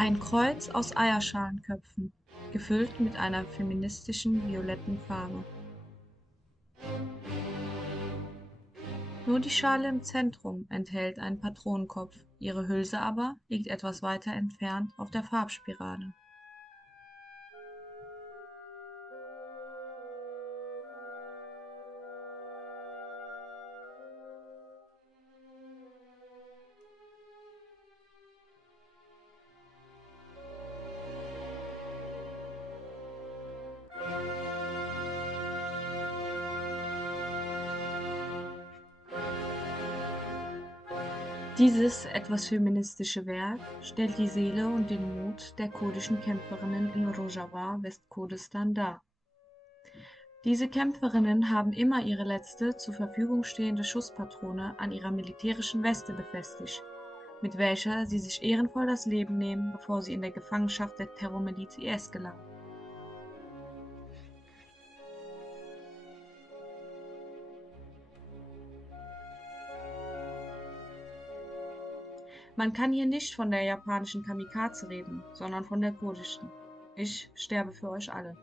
Ein Kreuz aus Eierschalenköpfen, gefüllt mit einer feministischen violetten Farbe. Nur die Schale im Zentrum enthält einen Patronenkopf, ihre Hülse aber liegt etwas weiter entfernt auf der Farbspirale. Dieses etwas feministische Werk stellt die Seele und den Mut der kurdischen Kämpferinnen in Rojava, Westkurdistan dar. Diese Kämpferinnen haben immer ihre letzte zur Verfügung stehende Schusspatrone an ihrer militärischen Weste befestigt, mit welcher sie sich ehrenvoll das Leben nehmen, bevor sie in der Gefangenschaft der Terrormiliz IS gelangen. Man kann hier nicht von der japanischen Kamikaze reden, sondern von der kurdischen. Ich sterbe für euch alle.